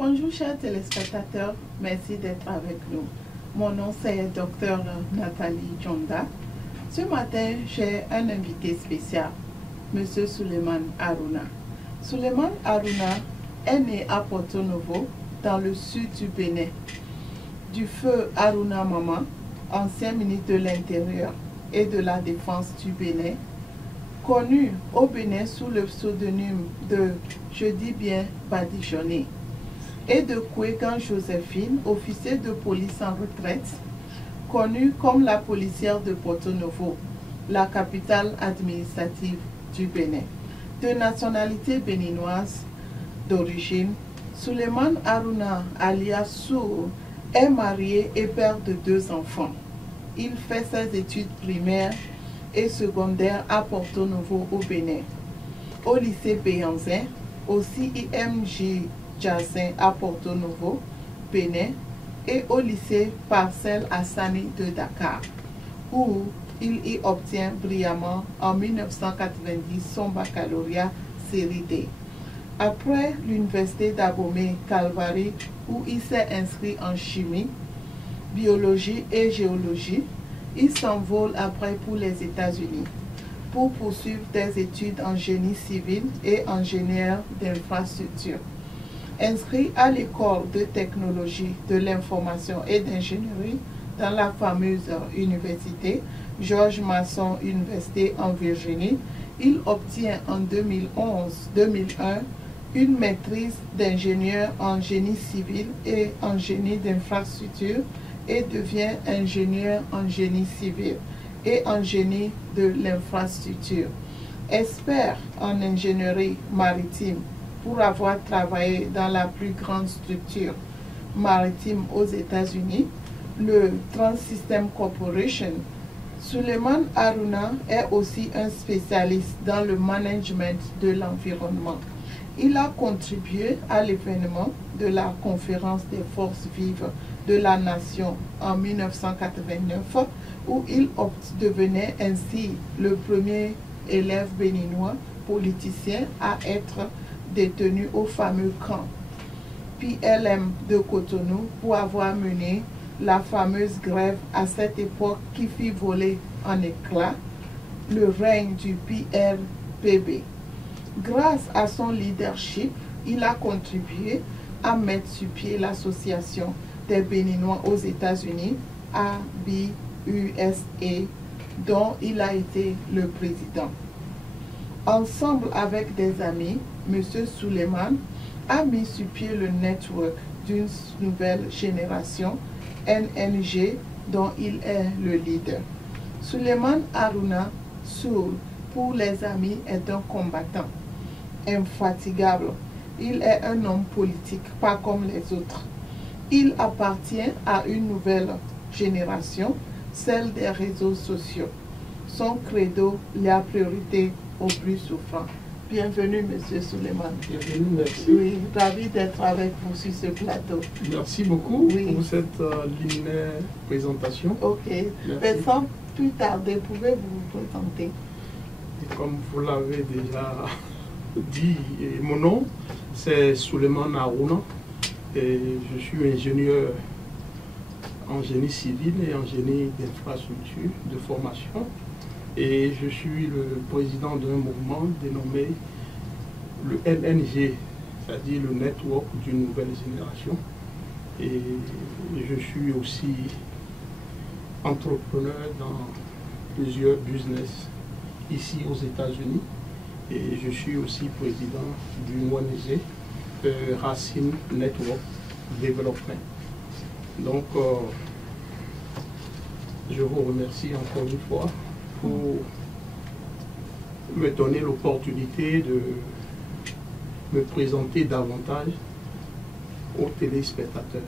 Bonjour chers téléspectateurs, merci d'être avec nous. Mon nom c'est Dr Nathalie Djonda. Ce matin, j'ai un invité spécial, M. Suleiman Harouna. Suleiman Harouna est né à Porto Novo, dans le sud du Bénin. Du feu Harouna Mama, ancien ministre de l'Intérieur et de la Défense du Bénin, connu au Bénin sous le pseudonyme de Je dis bien Badichonné, et de Kouégan Joséphine, officier de police en retraite, connue comme la policière de Porto Novo, la capitale administrative du Bénin. De nationalité béninoise d'origine, Suleiman Harouna alias Sour est marié et père de 2 enfants. Il fait ses études primaires et secondaires à Porto Novo au Bénin, au lycée Béanzin, au CIMJ Jassin à Porto Novo, Bénin, et au lycée Parcel Hassani de Dakar, où il y obtient brillamment en 1990 son baccalauréat série D. Après l'université d'Abomey Calvary, où il s'est inscrit en chimie, biologie et géologie, il s'envole après pour les États-Unis pour poursuivre des études en génie civil et ingénieur d'infrastructure. Inscrit à l'école de technologie de l'information et d'ingénierie dans la fameuse université George Mason University en Virginie, il obtient en 2011-2001 une maîtrise d'ingénieur en génie civil et en génie d'infrastructure et devient ingénieur en génie civil et en génie de l'infrastructure. Expert en ingénierie maritime pour avoir travaillé dans la plus grande structure maritime aux États-Unis, le Trans-System Corporation, Suleiman Harouna est aussi un spécialiste dans le management de l'environnement. Il a contribué à l'événement de la conférence des forces vives de la nation en 1989, où il devenait ainsi le premier élève béninois politicien à être détenu au fameux camp PLM de Cotonou pour avoir mené la fameuse grève à cette époque qui fit voler en éclats le règne du PRPB. Grâce à son leadership, il a contribué à mettre sur pied l'association des Béninois aux États-Unis, ABUSA, dont il a été le président. Ensemble avec des amis, M. Suleiman a mis sur pied le network d'une nouvelle génération, NNG, dont il est le leader. Suleiman Harouna Sour, pour les amis, est un combattant infatigable. Il est un homme politique, pas comme les autres. Il appartient à une nouvelle génération, celle des réseaux sociaux. Son credo, la priorité aux plus souffrants. Bienvenue, M. Suleiman. Bienvenue, merci. Oui, ravi d'être avec vous sur ce plateau. Merci beaucoup Oui. pour cette liminaire présentation. Ok. Merci. Mais sans plus tarder, pouvez-vous vous présenter? Et comme vous l'avez déjà dit, mon nom, c'est Suleiman Harouna. Et je suis ingénieur en génie civil et en génie d'infrastructure de formation. Et je suis le président d'un mouvement dénommé le NNG, c'est-à-dire le Network d'une nouvelle génération. Et je suis aussi entrepreneur dans plusieurs business ici aux États-Unis. Et je suis aussi président d'une ONG, Racine Network Development. Donc, je vous remercie encore une fois pour me donner l'opportunité de me présenter davantage aux téléspectateurs.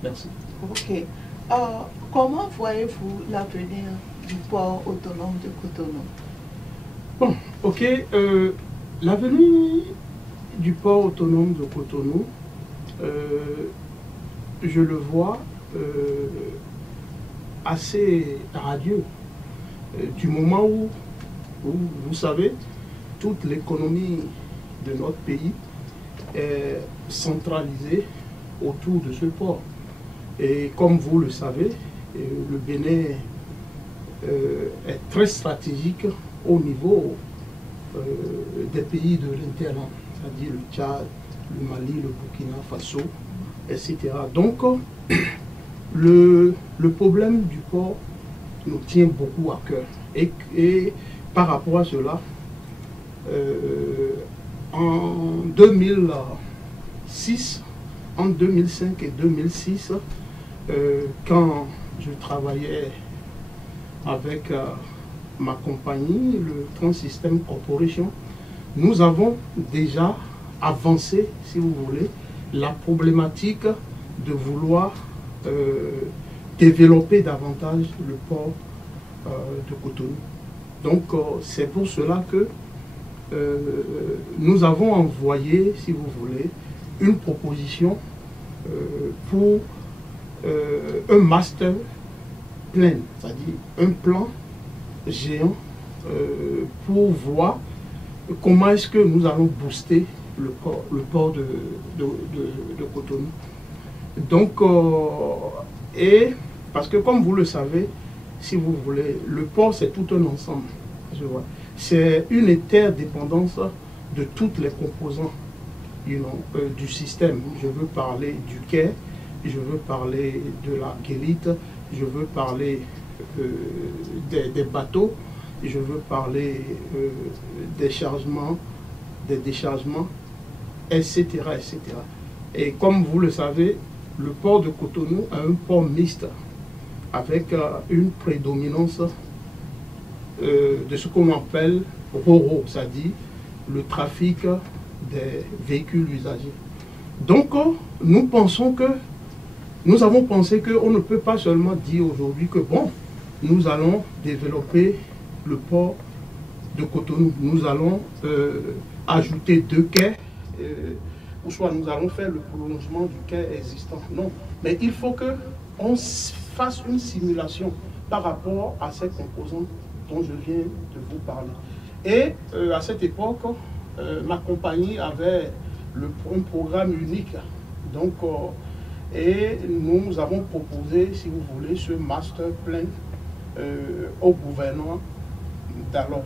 Merci. Ok. Comment voyez-vous l'avenir du port autonome de Cotonou? Bon, ok. L'avenir du port autonome de Cotonou, je le vois assez radieux. Du moment où, vous savez, toute l'économie de notre pays est centralisée autour de ce port. Et comme vous le savez, le Bénin est très stratégique au niveau des pays de l'Interland, c'est-à-dire le Tchad, le Mali, le Burkina Faso, etc. Donc, le problème du port nous tient beaucoup à cœur. Et par rapport à cela, en 2006, en 2005 et 2006, quand je travaillais avec ma compagnie, le Transsystem Corporation, nous avons déjà avancé, si vous voulez, la problématique de vouloir développer davantage le port de Cotonou. Donc c'est pour cela que nous avons envoyé, si vous voulez, une proposition pour un master plan, c'est-à-dire un plan géant pour voir comment est-ce que nous allons booster le port de Cotonou. Donc, et parce que comme vous le savez, si vous voulez, le port c'est tout un ensemble. C'est une interdépendance de toutes les composants du système. Je veux parler du quai, je veux parler de la guélite, je veux parler des bateaux, je veux parler des chargements, des déchargements, etc., etc. Et comme vous le savez, le port de Cotonou est un port mixte avec une prédominance de ce qu'on appelle RoRo, c'est-à-dire le trafic des véhicules usagers. Donc, nous avons pensé qu'on ne peut pas seulement dire aujourd'hui que bon, nous allons développer le port de Cotonou, nous allons ajouter 2 quais, ou soit nous allons faire le prolongement du quai existant. Non, mais il faut qu'on fasse une simulation par rapport à ces composants dont je viens de vous parler. Et à cette époque, ma compagnie avait un programme unique. Donc, et nous avons proposé, si vous voulez, ce master plan au gouvernement d'alors.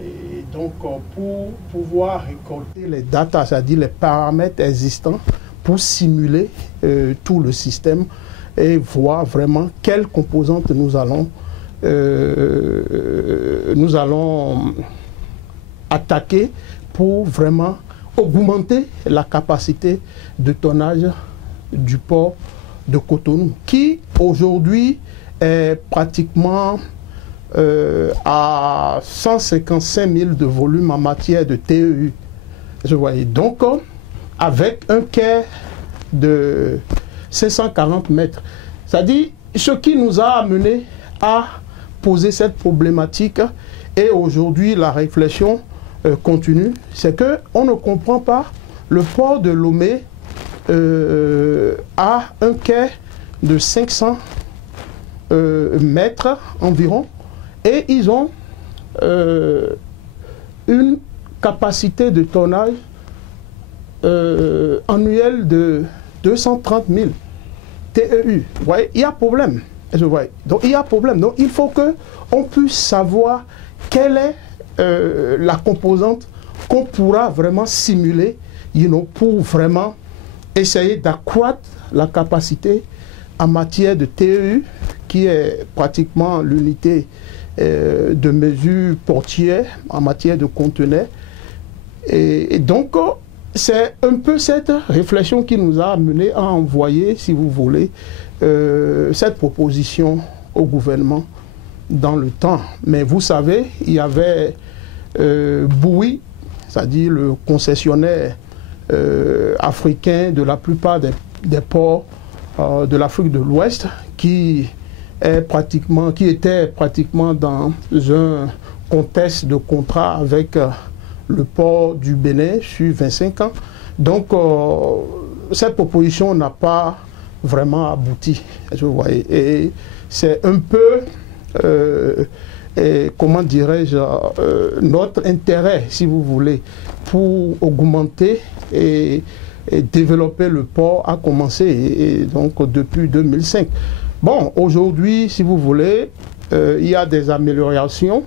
Et donc, pour pouvoir récolter les data, c'est-à-dire les paramètres existants, pour simuler tout le système et voir vraiment quelles composantes nous allons attaquer pour vraiment augmenter la capacité de tonnage du port de Cotonou, qui aujourd'hui est pratiquement à 155 000 de volume en matière de TEU. Je voyais donc avec un quai de 540 mètres. C'est-à-dire ce qui nous a amené à poser cette problématique, et aujourd'hui la réflexion continue, c'est qu'on ne comprend pas le port de Lomé a un quai de 500 mètres environ, et ils ont une capacité de tonnage annuelle de 230 000 TEU. Vous voyez, il y a problème. Donc il y a problème. Donc il faut qu'on puisse savoir quelle est la composante qu'on pourra vraiment simuler, pour vraiment essayer d'accroître la capacité en matière de TEU, qui est pratiquement l'unité de mesure portière en matière de conteneurs. Et donc, c'est un peu cette réflexion qui nous a amené à envoyer, si vous voulez, cette proposition au gouvernement dans le temps. Mais vous savez, il y avait Boui, c'est-à-dire le concessionnaire africain de la plupart des ports de l'Afrique de l'Ouest, qui était pratiquement dans un contexte de contrat avec le port du Bénin sur 25 ans. Donc, cette proposition n'a pas vraiment abouti. Et c'est un peu comment dirais-je, notre intérêt, si vous voulez, pour augmenter et développer le port a commencé et donc depuis 2005. Bon, aujourd'hui, si vous voulez, il y a des améliorations.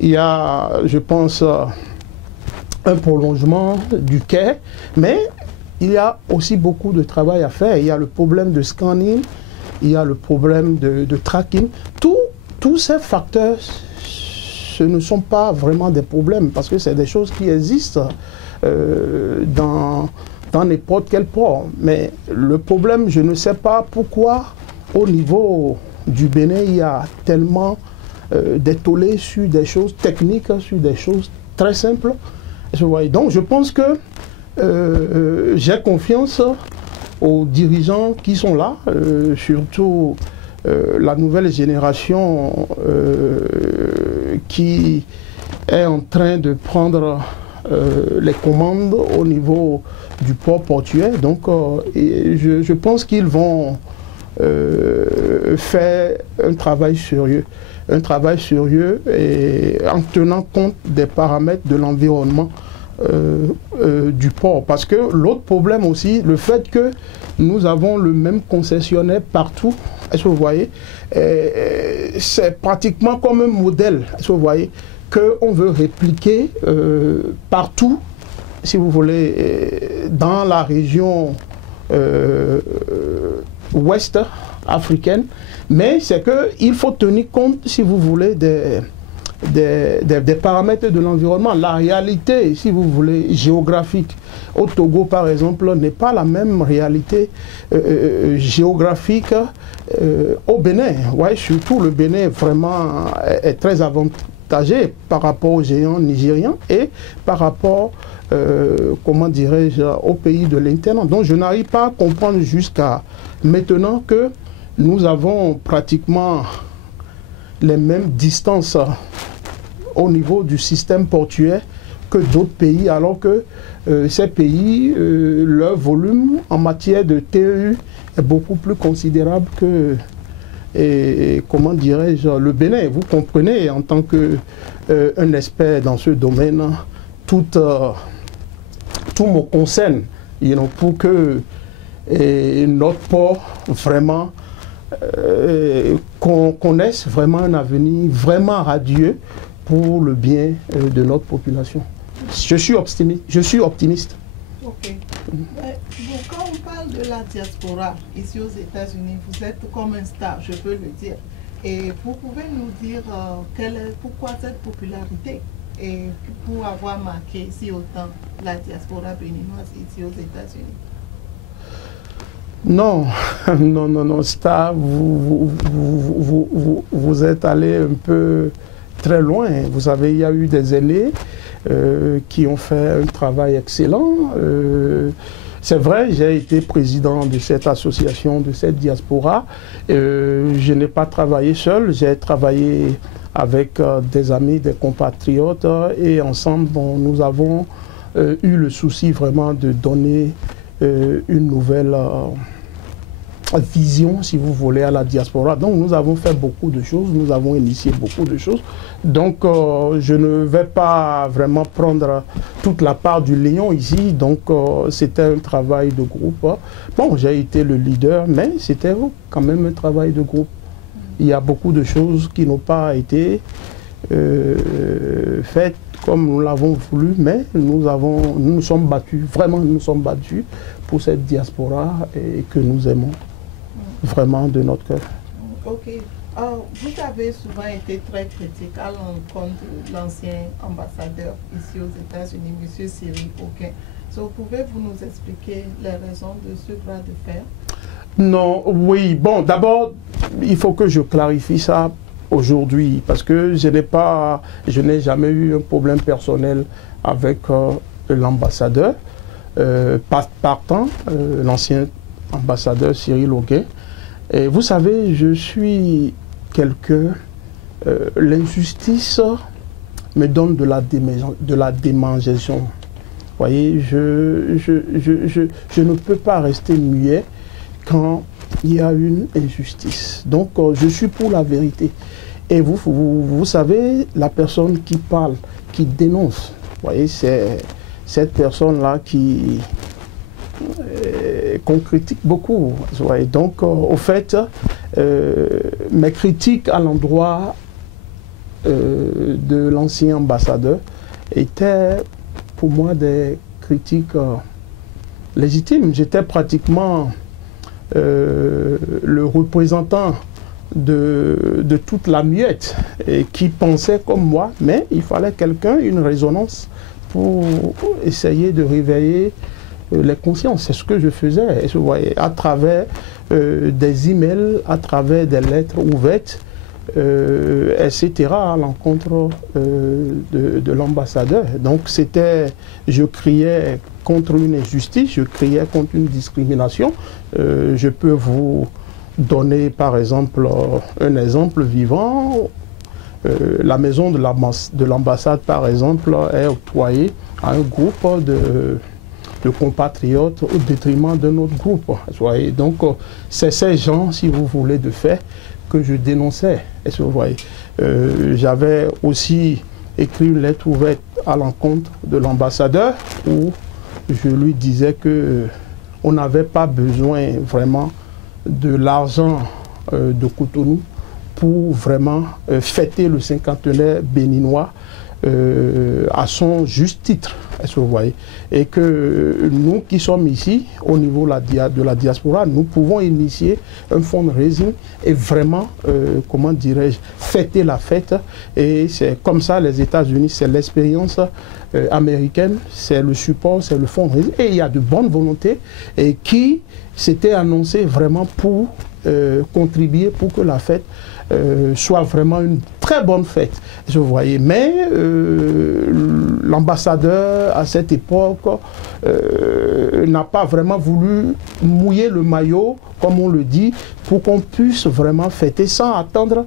Il y a, je pense, un prolongement du quai, mais il y a aussi beaucoup de travail à faire. Il y a le problème de scanning, il y a le problème de tracking. Tous ces facteurs, ce ne sont pas vraiment des problèmes parce que c'est des choses qui existent dans n'importe quel port. Mais le problème, je ne sais pas pourquoi au niveau du Bénin, il y a tellement des tollés sur des choses techniques, sur des choses très simples. Donc je pense que j'ai confiance aux dirigeants qui sont là, surtout la nouvelle génération qui est en train de prendre les commandes au niveau du port portuaire. Donc je pense qu'ils vont faire un travail sérieux et en tenant compte des paramètres de l'environnement du port. Parce que l'autre problème aussi, le fait que nous avons le même concessionnaire partout, est-ce que vous voyez, c'est pratiquement comme un modèle, est-ce que vous voyez, qu'on veut répliquer partout, si vous voulez, dans la région ouest africaine, mais c'est qu'il faut tenir compte, si vous voulez, des paramètres de l'environnement. La réalité, si vous voulez, géographique au Togo, par exemple, n'est pas la même réalité géographique au Bénin. Ouais, surtout le Bénin vraiment est très avantagé par rapport aux géants nigérians et par rapport, comment dirais-je, au pays de l'interne. Donc je n'arrive pas à comprendre jusqu'à maintenant que nous avons pratiquement les mêmes distances au niveau du système portuaire que d'autres pays, alors que ces pays, leur volume en matière de TEU est beaucoup plus considérable que, comment dirais-je, le Bénin. Vous comprenez, en tant qu'un expert dans ce domaine, tout me concerne, pour que notre port vraiment qu'on connaisse vraiment un avenir vraiment radieux pour le bien de notre population. Je suis optimiste. Ok. Bon, quand on parle de la diaspora ici aux États-Unis, vous êtes comme un star, je peux le dire. Et vous pouvez nous dire pourquoi cette popularité et pour avoir marqué si autant la diaspora béninoise ici aux États-Unis? Non, non, star, vous êtes allé un peu très loin. Vous savez, il y a eu des aînés qui ont fait un travail excellent. C'est vrai, j'ai été président de cette association, de cette diaspora. Je n'ai pas travaillé seul, j'ai travaillé avec des amis, des compatriotes, et ensemble, nous avons eu le souci vraiment de donner une nouvelle vision, si vous voulez, à la diaspora. Donc nous avons fait beaucoup de choses, nous avons initié beaucoup de choses. Donc je ne vais pas vraiment prendre toute la part du lion ici. Donc c'était un travail de groupe. Bon, j'ai été le leader, mais c'était quand même un travail de groupe. Il y a beaucoup de choses qui n'ont pas été faites comme nous l'avons voulu, mais nous nous sommes battus, vraiment nous nous sommes battus pour cette diaspora et que nous aimons vraiment de notre cœur. Ok. Vous avez souvent été très critique à l'encontre de l'ancien ambassadeur ici aux États-Unis, M. Cyril Auquin. Pouvez-vous nous expliquer les raisons de ce bras de fer? Non, oui. Bon, d'abord, il faut que je clarifie ça aujourd'hui, parce que je n'ai jamais eu un problème personnel avec l'ambassadeur. Partant, l'ancien ambassadeur Cyril Auquin. Et vous savez, je suis quelqu'un, l'injustice me donne de la démangeaison. Vous voyez, je ne peux pas rester muet quand il y a une injustice. Donc, je suis pour la vérité. Et vous savez, la personne qui parle, qui dénonce, vous voyez, c'est cette personne-là qu'on critique beaucoup. Vous voyez. Donc, au fait, mes critiques à l'endroit de l'ancien ambassadeur étaient pour moi des critiques légitimes. J'étais pratiquement le représentant de toute la muette et qui pensait comme moi, mais il fallait quelqu'un, une résonance pour essayer de réveiller les consciences. C'est ce que je faisais, et vous voyez, à travers des emails, à travers des lettres ouvertes, etc., à l'encontre de l'ambassadeur. Donc je criais contre une injustice, je criais contre une discrimination. Je peux vous donner par exemple un exemple vivant. La maison de l'ambassade par exemple est octroyée à un groupe de compatriotes au détriment d'un autre groupe. Vous voyez. Donc c'est ces gens, si vous voulez, de fait que je dénonçais. Est-ce que vous voyez? J'avais aussi écrit une lettre ouverte à l'encontre de l'ambassadeur où je lui disais que on n'avait pas besoin vraiment de l'argent de Cotonou pour vraiment fêter le cinquantenaire béninois à son juste titre, est-ce que vous voyez? Et que nous qui sommes ici, au niveau de la diaspora, nous pouvons initier un fundraising et vraiment, comment dirais-je, fêter la fête. Et c'est comme ça, les États-Unis, c'est l'expérience américaine, c'est le support, c'est le fundraising. Et il y a de bonnes volontés et qui s'étaient annoncées vraiment pour contribuer pour que la fête soit vraiment une très bonne fête, je voyais. Mais l'ambassadeur à cette époque n'a pas vraiment voulu mouiller le maillot, comme on le dit, pour qu'on puisse vraiment fêter sans attendre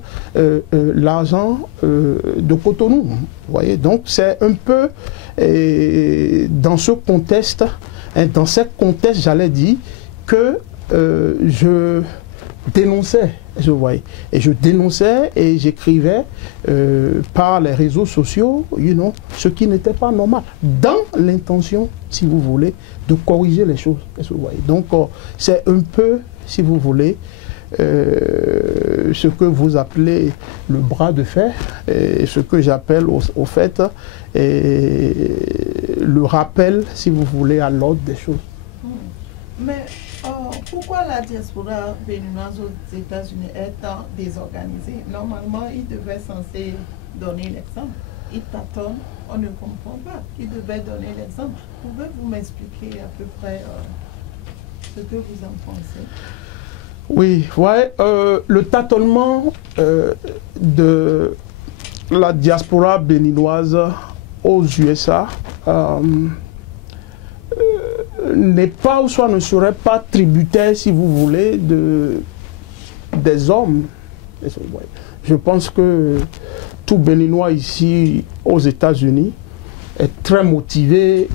l'argent de Cotonou. Vous voyez, donc c'est un peu dans ce contexte, j'allais dire, que je dénonçais, je voyais. Et je dénonçais et j'écrivais par les réseaux sociaux, ce qui n'était pas normal, dans l'intention, si vous voulez, de corriger les choses. Vous voyez. Donc, c'est un peu, si vous voulez, ce que vous appelez le bras de fer, et ce que j'appelle au fait le rappel, si vous voulez, à l'ordre des choses. Mais pourquoi la diaspora béninoise aux États-Unis est tant désorganisée? Normalement, il devait censé donner l'exemple. Il tâtonne, on ne comprend pas. Il devait donner l'exemple. Pouvez-vous m'expliquer à peu près ce que vous en pensez? Oui, ouais, le tâtonnement de la diaspora béninoise aux USA n'est pas, ou soit ne serait pas tributaire, si vous voulez, des hommes. Je pense que tout Béninois ici aux États-Unis est très motivé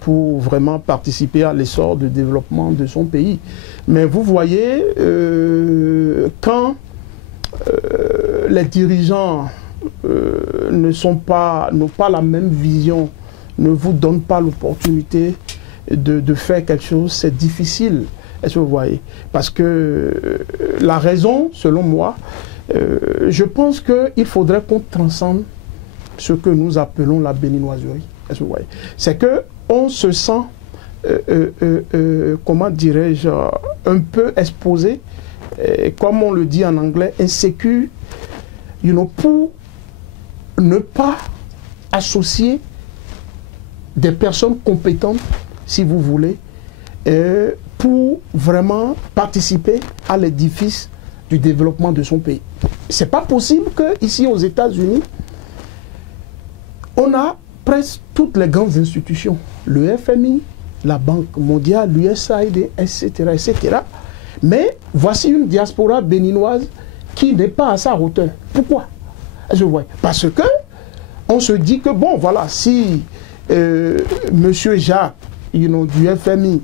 pour vraiment participer à l'essor de développement de son pays. Mais vous voyez, quand les dirigeants n'ont pas la même vision, ne vous donnent pas l'opportunité de faire quelque chose, c'est difficile. Est-ce que vous voyez? Parce que la raison, selon moi, je pense qu'il faudrait qu'on transcende ce que nous appelons la béninoiserie. Est-ce que vous voyez? C'est qu'on se sent, comment dirais-je, un peu exposé, comme on le dit en anglais, insécure, pour ne pas associer des personnes compétentes, si vous voulez, pour vraiment participer à l'édifice du développement de son pays. C'est pas possible qu'ici aux États-Unis, on a presque toutes les grandes institutions, le FMI, la Banque mondiale, l'USAID, etc., etc. Mais voici une diaspora béninoise qui n'est pas à sa hauteur. Pourquoi? Je vois. Parce que on se dit que, bon, voilà, si Monsieur Jacques, du FMI,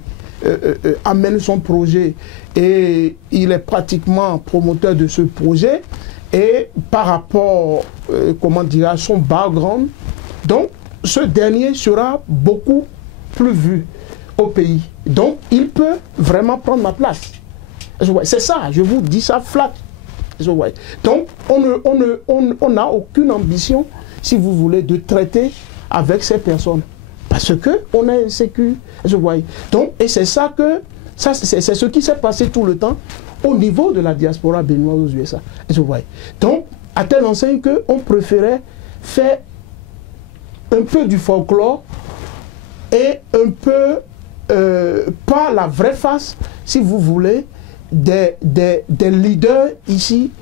amène son projet et il est pratiquement promoteur de ce projet et par rapport, comment dire, à son background, donc ce dernier sera beaucoup plus vu au pays. Donc il peut vraiment prendre ma place. C'est ça, je vous dis ça flat. Donc on n'a aucune ambition, si vous voulez, de traiter avec ces personnes. Parce qu'on est insécure. Donc, et c'est ça que, c'est ce qui s'est passé tout le temps au niveau de la diaspora béninoise aux USA. Donc, à telle enseigne qu'on préférait faire un peu du folklore et un peu, pas la vraie face, si vous voulez, des leaders ici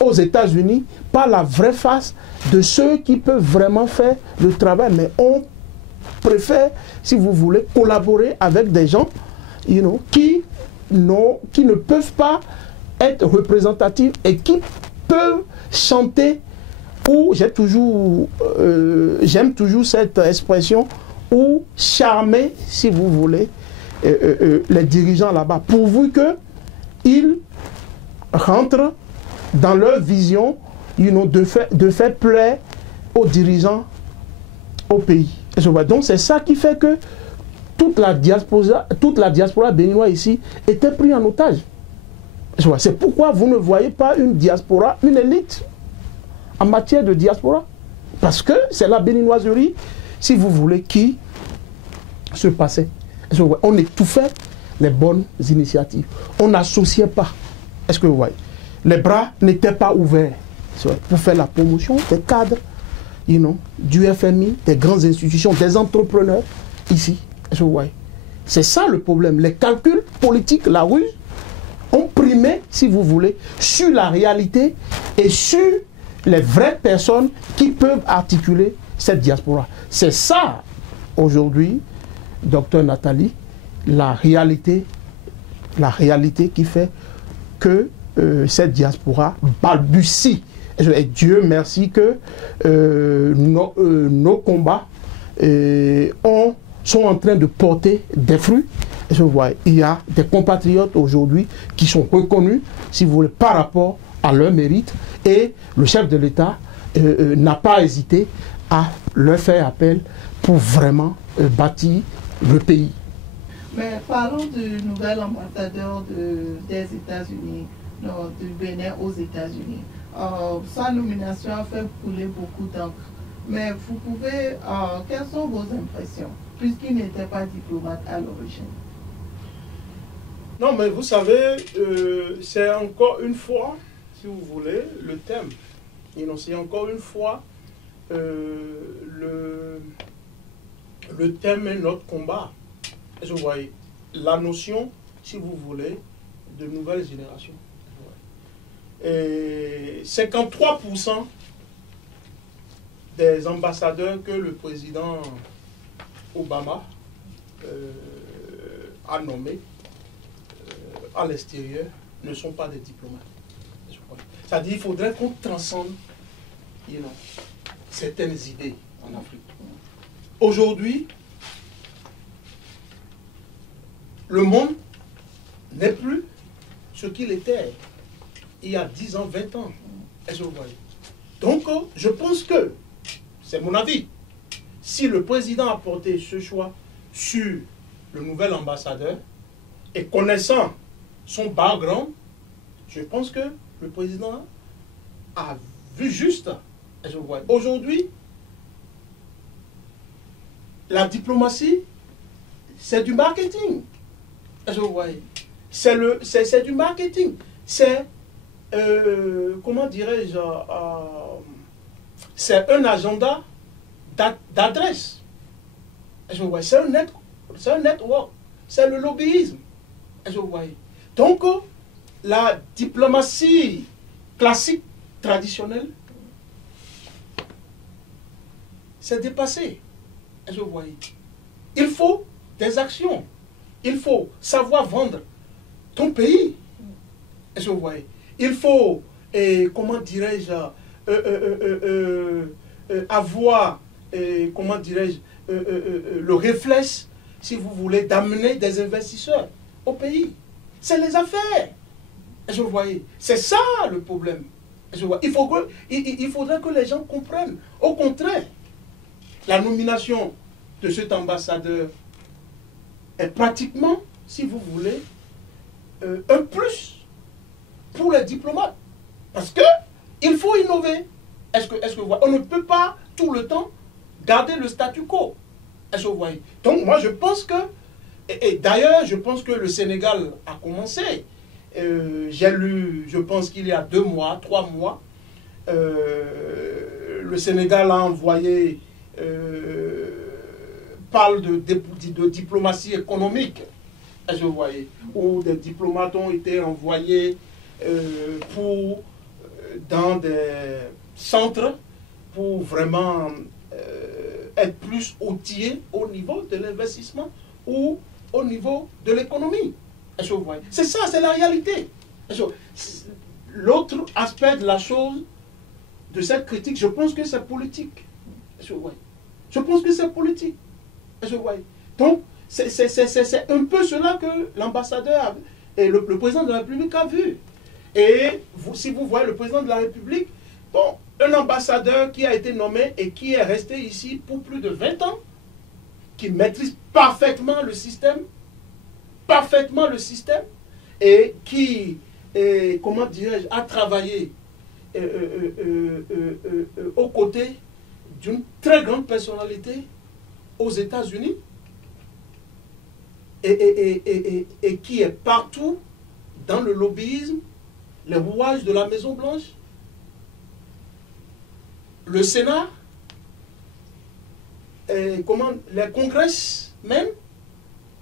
aux États-Unis, pas la vraie face de ceux qui peuvent vraiment faire le travail. Mais on préfère, si vous voulez, collaborer avec des gens qui ne peuvent pas être représentatifs et qui peuvent chanter, ou j'aime toujours cette expression, ou charmer, si vous voulez, les dirigeants là-bas, pourvu qu'ils rentrent dans leur vision de faire plaire aux dirigeants au pays. Donc c'est ça qui fait que toute la diaspora béninoise ici était prise en otage. C'est pourquoi vous ne voyez pas une diaspora, une élite en matière de diaspora. Parce que c'est la béninoiserie, si vous voulez, qui se passait. On étouffait les bonnes initiatives. On n'associait pas. Est-ce que vous voyez? Les bras n'étaient pas ouverts pour faire la promotion des cadres, du FMI, des grandes institutions, des entrepreneurs ici. C'est ça le problème. Les calculs politiques, la ruse, ont primé, si vous voulez, sur la réalité et sur les vraies personnes qui peuvent articuler cette diaspora. C'est ça, aujourd'hui, docteur Nathalie, la réalité qui fait que cette diaspora balbutie. Et Dieu merci que nos combats sont en train de porter des fruits. Il y a des compatriotes aujourd'hui qui sont reconnus, si vous voulez, par rapport à leur mérite. Et le chef de l'État n'a pas hésité à leur faire appel pour vraiment bâtir le pays. Mais parlons du nouvel ambassadeur des États-Unis, du Bénin aux États-Unis. Sa nomination a fait couler beaucoup d'encre. Mais vous pouvez, quelles sont vos impressions, puisqu'il n'était pas diplomate à l'origine? Non, mais vous savez, c'est encore une fois, si vous voulez, le thème. C'est encore une fois le thème est notre combat. Je vois la notion, si vous voulez, de nouvelle génération. Et 53% des ambassadeurs que le président Obama a nommés à l'extérieur ne sont pas des diplomates. C'est-à-dire qu'il faudrait qu'on transcende certaines idées en Afrique. Aujourd'hui, le monde n'est plus ce qu'il était il y a 10 ans, 20 ans. Donc, je pense que, c'est mon avis, si le président a porté ce choix sur le nouvel ambassadeur et connaissant son background, je pense que le président a vu juste. Aujourd'hui, la diplomatie, c'est du marketing. C'est du marketing. C'est, comment dirais-je, c'est un agenda d'adresse. C'est un network. C'est le lobbyisme. Donc, la diplomatie classique, traditionnelle, c'est dépassé. Il faut des actions. Il faut savoir vendre ton pays. Il faut, comment dirais-je, avoir, comment dirais-je, le réflexe, si vous voulez, d'amener des investisseurs au pays. C'est les affaires. Je voyais. C'est ça le problème. Je vois. Il faudrait que les gens comprennent. Au contraire, la nomination de cet ambassadeur est pratiquement, si vous voulez, un plus pour les diplomates. Parce qu'il faut innover. Est-ce que vous voyez? On ne peut pas tout le temps garder le statu quo. Est-ce que vous voyez? Donc moi je pense que, et d'ailleurs je pense que le Sénégal a commencé. J'ai lu, je pense qu'il y a 2 mois, 3 mois, le Sénégal a envoyé, parle de diplomatie économique, est-ce que vous voyez, où des diplomates ont été envoyés dans des centres pour vraiment être plus outillés au niveau de l'investissement ou au niveau de l'économie. C'est ça, c'est la réalité. L'autre aspect de la chose, de cette critique, je pense que c'est politique. Je pense que c'est politique. Donc, c'est un peu cela que l'ambassadeur et le président de la République a vu. Et si vous voyez le président de la République, bon, un ambassadeur qui a été nommé et qui est resté ici pour plus de 20 ans, qui maîtrise parfaitement le système, et qui, comment dirais-je, a travaillé aux côtés d'une très grande personnalité aux États-Unis et qui est partout dans le lobbyisme, les rouages de la Maison-Blanche, le Sénat, les congrès même.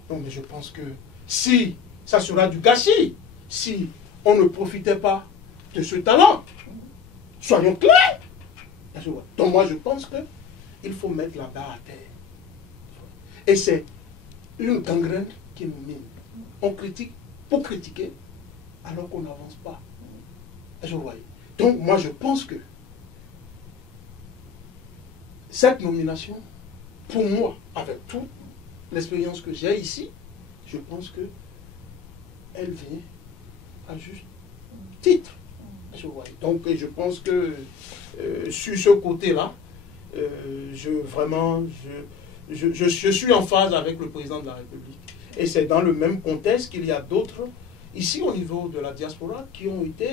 Donc, mais je pense que si ça sera du gâchis, si on ne profitait pas de ce talent, soyons clairs. Donc moi je pense qu'il faut mettre la barre à terre. Et c'est une gangrène qui nous mine. On critique pour critiquer alors qu'on n'avance pas. Donc moi je pense que cette nomination, pour moi, avec toute l'expérience que j'ai ici, je pense que elle vient à juste titre. Donc je pense que sur ce côté-là, je suis en phase avec le président de la République. Et c'est dans le même contexte qu'il y a d'autres, ici au niveau de la diaspora, qui ont été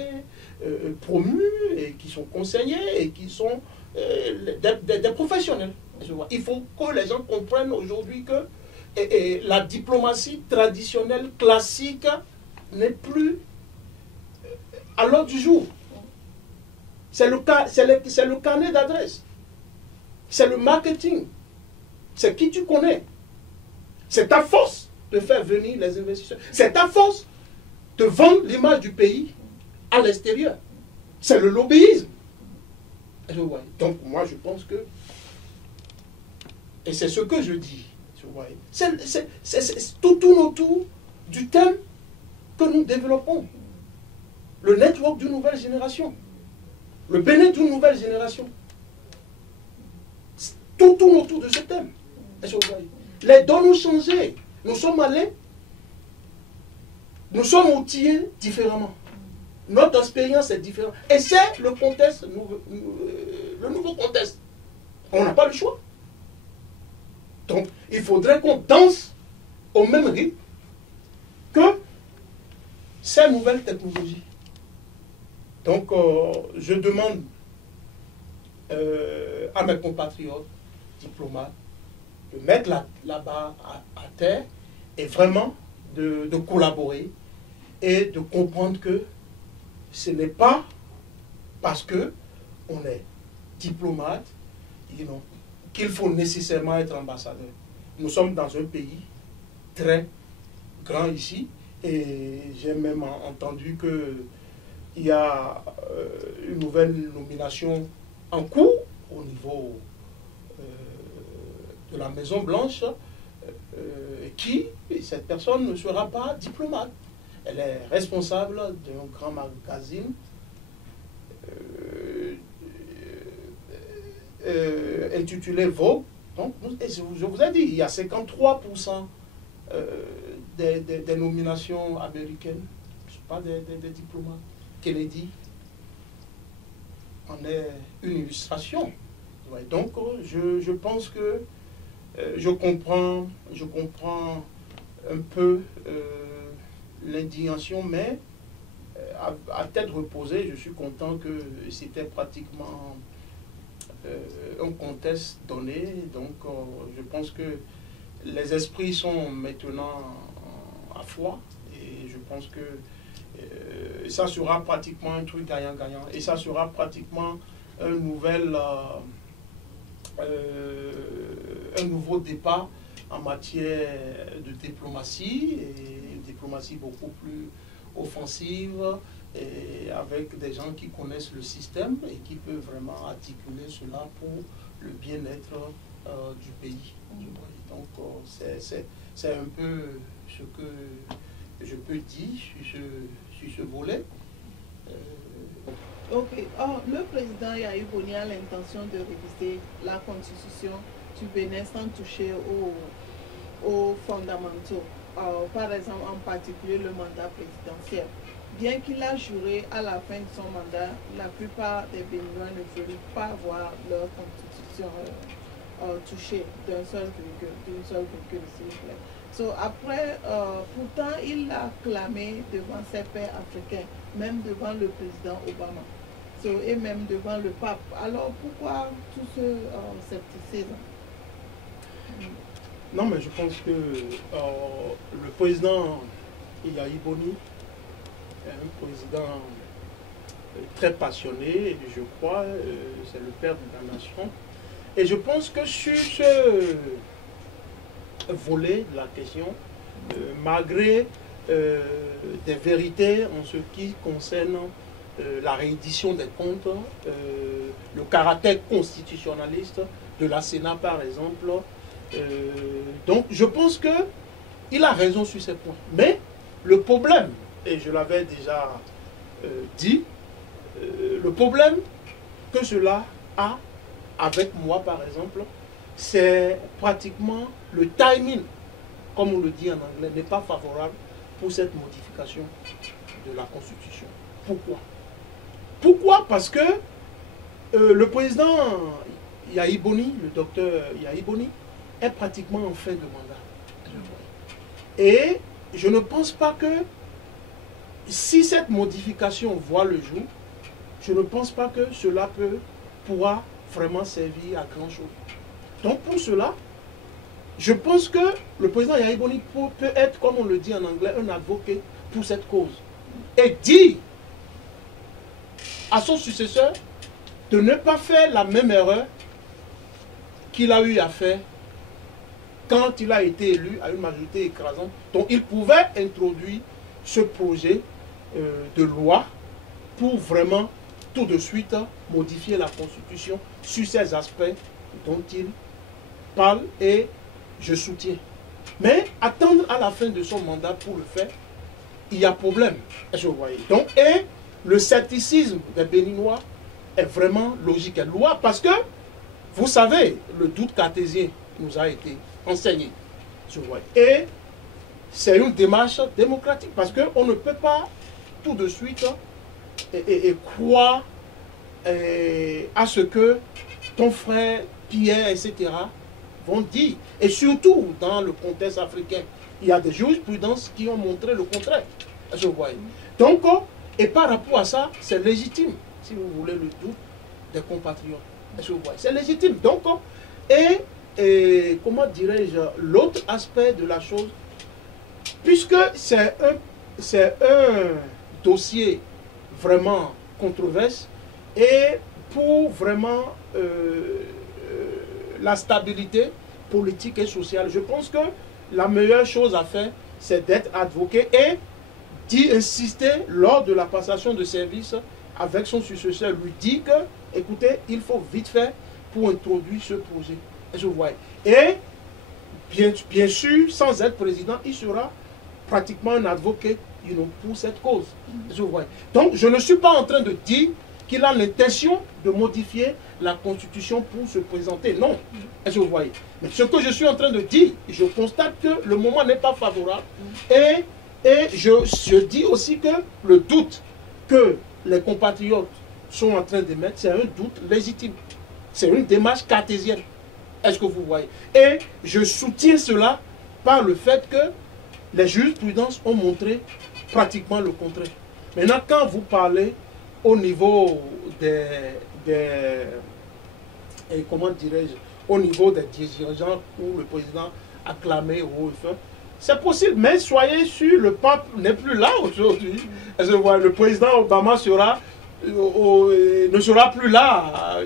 promus et qui sont conseillers et qui sont des professionnels. Il faut que les gens comprennent aujourd'hui que la diplomatie traditionnelle, classique, n'est plus à l'ordre du jour. C'est le carnet d'adresse. C'est le marketing. C'est qui tu connais. C'est ta force de faire venir les investisseurs. C'est ta force de vendre l'image du pays à l'extérieur. C'est le lobbyisme. Donc moi je pense que, et c'est ce que je dis, c'est tout tourne autour du thème que nous développons. Le network d'une nouvelle génération. Le bénéfice d'une nouvelle génération. Tout tourne autour de ce thème. Les dons ont changé. Nous sommes allés, nous sommes outillés différemment. Notre expérience est différente. Et c'est le contexte, le nouveau contexte. On n'a pas le choix. Donc, il faudrait qu'on danse au même rythme que ces nouvelles technologies. Donc, je demande à mes compatriotes diplomates de mettre la barre à terre et vraiment de collaborer et de comprendre que ce n'est pas parce qu'on est diplomate qu'il faut nécessairement être ambassadeur. Nous sommes dans un pays très grand ici et j'ai même entendu qu'il y a une nouvelle nomination en cours au niveau de la Maison-Blanche cette personne ne sera pas diplomate. Elle est responsable d'un grand magazine intitulé Vogue. Donc, je vous ai dit, il y a 53% des nominations américaines ne sont pas des diplomates. Kennedy en est une illustration. Ouais, donc, je pense que je comprends un peu l'indignation, mais à tête reposée, je suis content que c'était pratiquement un contexte donné. Donc, je pense que les esprits sont maintenant à flot et je pense que ça sera pratiquement un truc gagnant-gagnant et ça sera pratiquement un nouveau départ en matière de diplomatie, et une diplomatie beaucoup plus offensive, et avec des gens qui connaissent le système et qui peuvent vraiment articuler cela pour le bien-être du pays. Donc c'est un peu ce que je peux dire sur ce volet. Ok. Le président Yahya Boni a l'intention de réviser la constitution du Bénin sans toucher aux fondamentaux. Par exemple, en particulier le mandat présidentiel. Bien qu'il a juré à la fin de son mandat, la plupart des Béninois ne veulent pas voir leur constitution touchée d'une seule virgule, s'il vous plaît. Après, pourtant, il l'a clamé devant ses pairs africains, même devant le président Obama, et même devant le pape. Alors, pourquoi tout ce scepticisme? Non, mais je pense que le président Yahya Boni est un président très passionné, et je crois, c'est le père de la nation. Et je pense que sur ce volet de la question, malgré des vérités en ce qui concerne la réédition des comptes, le caractère constitutionnaliste de la Sénat par exemple, donc je pense qu'il a raison sur ces points. Mais le problème, et je l'avais déjà dit, le problème que cela a avec moi par exemple, c'est pratiquement le timing, comme on le dit en anglais, n'est pas favorable pour cette modification de la Constitution. Pourquoi? Pourquoi? Parce que le président Yahya Boni, le docteur Yahya Boni, est pratiquement en fin de mandat. Et je ne pense pas que si cette modification voit le jour, je ne pense pas que cela pourra vraiment servir à grand chose. Donc pour cela, je pense que le président Yahya Boni peut être, comme on le dit en anglais, un avocat pour cette cause. Et dire à son successeur de ne pas faire la même erreur qu'il a eu à faire quand il a été élu à une majorité écrasante. Donc il pouvait introduire ce projet de loi pour vraiment tout de suite modifier la Constitution sur ces aspects dont il parle et je soutiens. Mais attendre à la fin de son mandat pour le faire, il y a problème. Je voyais. Donc, et le scepticisme des Béninois est vraiment logique et loi parce que, vous savez, le doute cartésien nous a été enseigné. Je voyais. Et c'est une démarche démocratique parce qu'on ne peut pas tout de suite croire à ce que ton frère, Pierre, etc. vont dire. Et surtout dans le contexte africain, il y a des jurisprudences qui ont montré le contraire. Je vois. Donc, et par rapport à ça, c'est légitime, si vous voulez, le doute des compatriotes. C'est légitime. Donc, et comment dirais-je, l'autre aspect de la chose, puisque c'est un dossier vraiment controversé, et pour vraiment la stabilité politique et sociale, je pense que la meilleure chose à faire, c'est d'être avocat et d'y insister lors de la passation de service avec son successeur, lui dit que, écoutez, il faut vite faire pour introduire ce projet. Je vois. Et bien sûr, sans être président, il sera pratiquement un avocat pour cette cause. Je vois. Donc, je ne suis pas en train de dire qu'il a l'intention de modifier la Constitution pour se présenter. Non, je voyais. Mais ce que je suis en train de dire, je constate que le moment n'est pas favorable et Et je dis aussi que le doute que les compatriotes sont en train d'émettre, c'est un doute légitime. C'est une démarche cartésienne. Est-ce que vous voyez? Et je soutiens cela par le fait que les jurisprudences ont montré pratiquement le contraire. Maintenant, quand vous parlez au niveau comment dirais-je, au niveau des dirigeants où le président a clamé au feu, c'est possible, mais soyez sûr, le pape n'est plus là aujourd'hui. Le président Obama ne sera plus là,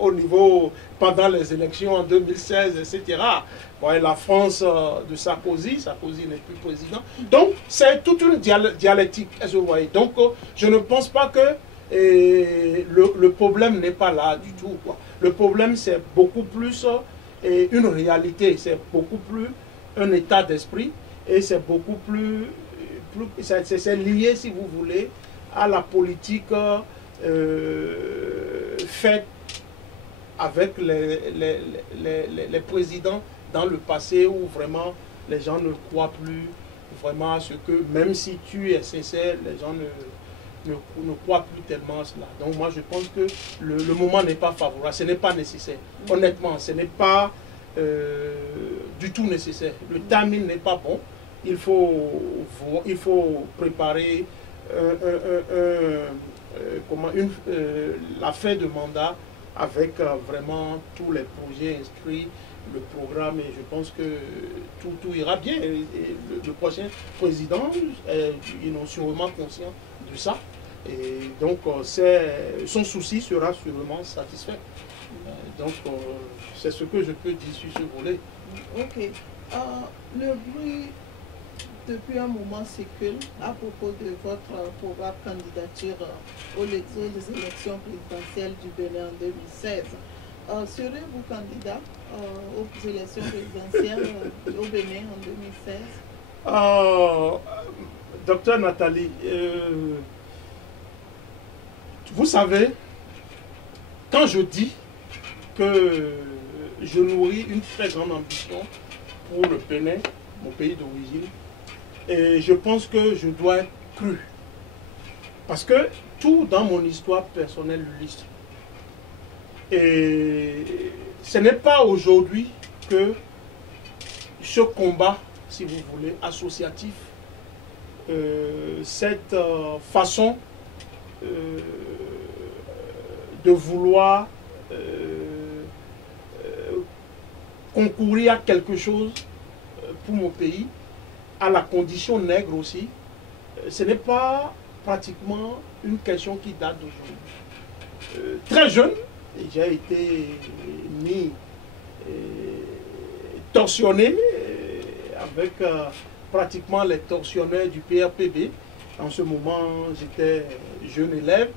au niveau, pendant les élections en 2016, etc. La France de Sarkozy n'est plus président. Donc, c'est toute une dialectique, Donc, je ne pense pas que le problème n'est pas là du tout, quoi. Le problème, c'est beaucoup plus une réalité, c'est beaucoup plus un état d'esprit, et c'est beaucoup plus c'est lié, si vous voulez, à la politique faite avec les présidents dans le passé, où vraiment les gens ne croient plus vraiment à ce que, même si tu es sincère, les gens ne croient plus tellement à cela. Donc moi je pense que le moment n'est pas favorable, ce n'est pas nécessaire. Honnêtement, ce n'est pas du tout nécessaire. Le timing n'est pas bon. Il faut préparer la fin de mandat avec vraiment tous les projets inscrits, le programme, et je pense que tout ira bien. Et le prochain président est sûrement conscient de ça. Et donc, son souci sera sûrement satisfait. Donc, c'est ce que je peux dire sur ce volet. Ok. Le bruit, depuis un moment, circule à propos de votre probable candidature aux élections présidentielles du Bénin en 2016. Serez-vous candidat aux élections présidentielles au Bénin en 2016? Docteur Nathalie, vous savez, quand je dis que je nourris une très grande ambition pour le Bénin, mon pays d'origine, et je pense que je dois être cru. Parce que tout dans mon histoire personnelle l'illustre. Et ce n'est pas aujourd'hui que ce combat, si vous voulez, associatif, cette façon de vouloir concourir à quelque chose pour mon pays, à la condition nègre aussi, ce n'est pas pratiquement une question qui date d'aujourd'hui. Très jeune, j'ai été mis torsionné avec pratiquement les tortionnaires du PRPB. En ce moment, j'étais jeune élève.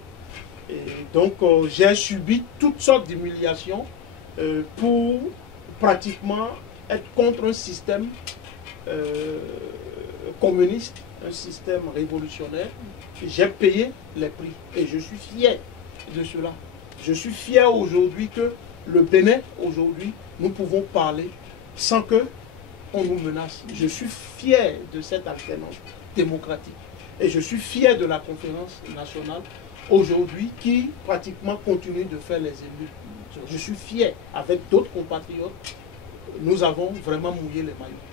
Et donc, j'ai subi toutes sortes d'humiliations pour pratiquement être contre un système communiste, un système révolutionnaire. J'ai payé les prix et je suis fier de cela. Je suis fier aujourd'hui que le Bénin, aujourd'hui, nous pouvons parler sans que on nous menace. Je suis fier de cette alternance démocratique. Et je suis fier de la conférence nationale aujourd'hui qui pratiquement continue de faire les élus. Je suis fier avec d'autres compatriotes. Nous avons vraiment mouillé les maillots,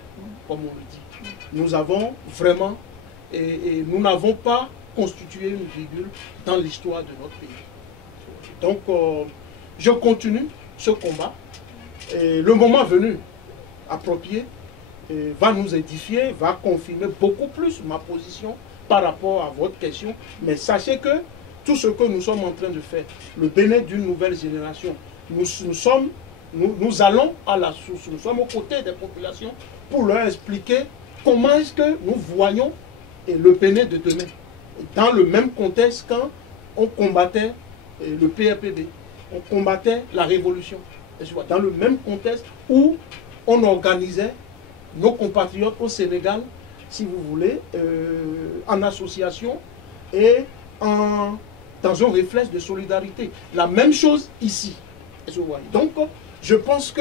comme on le dit. Nous avons vraiment, et nous n'avons pas constitué une virgule dans l'histoire de notre pays. Donc, je continue ce combat. Et le moment venu, approprié, va nous édifier, va confirmer beaucoup plus ma position par rapport à votre question. Mais sachez que tout ce que nous sommes en train de faire, le Bénin d'une nouvelle génération, nous allons à la source, nous sommes aux côtés des populations pour leur expliquer comment est-ce que nous voyons le Bénin de demain. Dans le même contexte quand on combattait le PRPB, on combattait la révolution. Dans le même contexte où on organisait nos compatriotes au Sénégal, si vous voulez, en association et dans un réflexe de solidarité. La même chose ici. Donc, je pense que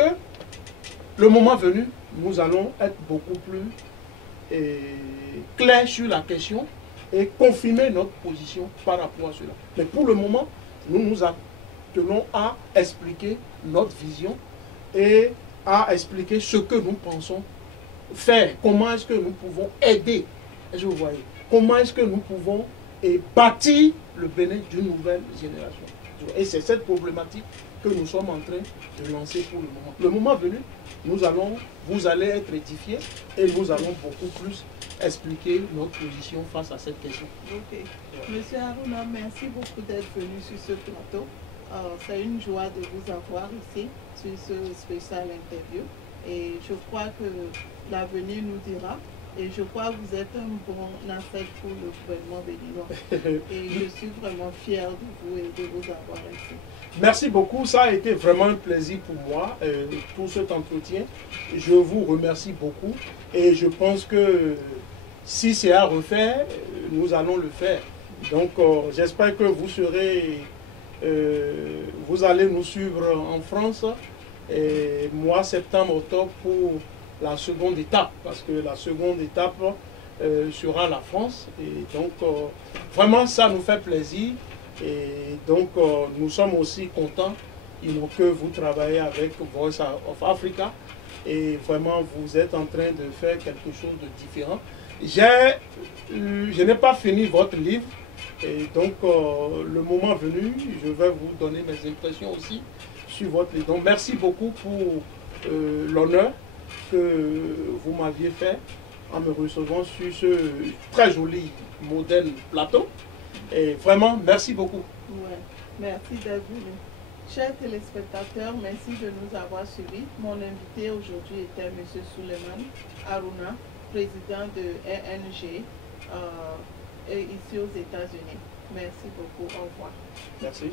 le moment venu, nous allons être beaucoup plus clair sur la question et confirmer notre position par rapport à cela. Mais pour le moment, nous nous attelons à expliquer notre vision et à expliquer ce que nous pensons faire. Comment est-ce que nous pouvons aider? Est-ce que vous voyez? Comment est-ce que nous pouvons bâtir le Bénin d'une nouvelle génération? Et c'est cette problématique que nous sommes en train de lancer pour le moment. Le moment venu, vous allez être édifiés et nous allons beaucoup plus expliquer notre position face à cette question. Ok. Monsieur Haruna, merci beaucoup d'être venu sur ce plateau. C'est une joie de vous avoir ici sur ce spécial interview. Et je crois que l'avenir nous dira. Et je crois que vous êtes un bon ancêtre pour le gouvernement béninois. Et je suis vraiment fier de vous et de vous avoir ici. Merci beaucoup. Ça a été vraiment un plaisir pour moi, pour cet entretien. Je vous remercie beaucoup. Et je pense que si c'est à refaire, nous allons le faire. Donc, j'espère que vous allez nous suivre en France. Et mois septembre, octobre pour la seconde étape, parce que la seconde étape sera la France. Et donc, vraiment, ça nous fait plaisir. Et donc, nous sommes aussi contents que vous travaillez avec Voice of Africa. Et vraiment, vous êtes en train de faire quelque chose de différent. Je n'ai pas fini votre livre. Et donc, le moment venu, je vais vous donner mes impressions aussi sur votre livre. Donc, merci beaucoup pour l'honneur que vous m'aviez fait en me recevant sur ce très joli modèle plateau. Et vraiment, merci beaucoup. Ouais, merci d'être venu. Chers téléspectateurs, merci de nous avoir suivis. Mon invité aujourd'hui était M. Suleiman Haruna, président de ENG ici aux États-Unis. Merci beaucoup. Au revoir. Merci.